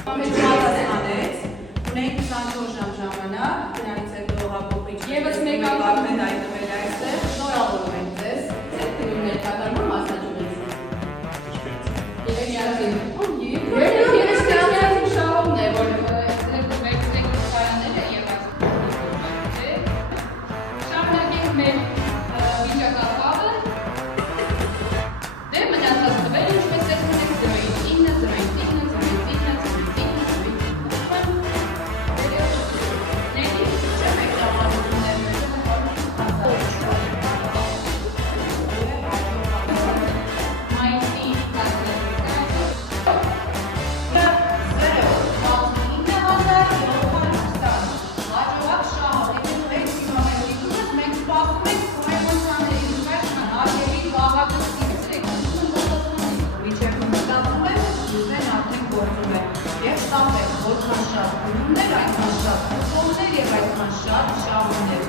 Ունենք 24 ժամ ժամանակ, դրանից հետո հապոպիչ Եվս մեկ անգամ են այդվել այստեղ, շնորհավորում ենք ձեզ, ձեր թիմի ներկայացումը մասնաճյուղից։ Ես միացին շահումն է, որ դրեք քայաները եւ շահնակենք մեր վիճակապահը դե մնացած տվել ինչպես տեսնում եք Որքան շատ գումներ, այնքան շատ կոմներ եւ այնքան շատ շահումներ։